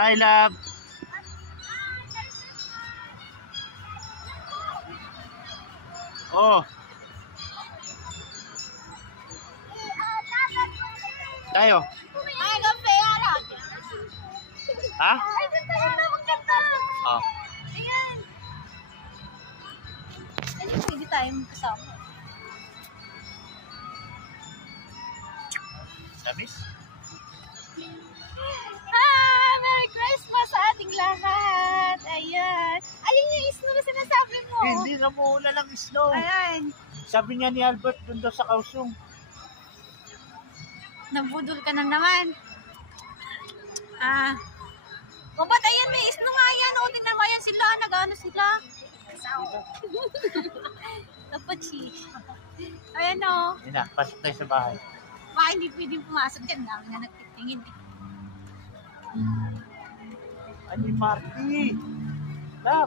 Hi, love. Oh. Tayo. Ay, gabi ara. Ha? Ay, ganda yun na maganda. Oh. Ayan. Ay, pwede tayo magkasama. Sabis? Merry Christmas sa ating lahat. Ayan. Ayun yung snow na sinasabi mo. Hindi na muna lang snow. Ayan. Sabi niya ni Albert doon daw sa Kausong. Nabudol ka na naman. O ba't ayan, may snow nga yan. O, tingnan mo yan sila. Nag-ano sila? Napachi. Ayan o. Yun na, pasok tayo sa bahay. Baka hindi pwedeng pumasok dyan. Dami na nagtitingin. Ani Marty. Love.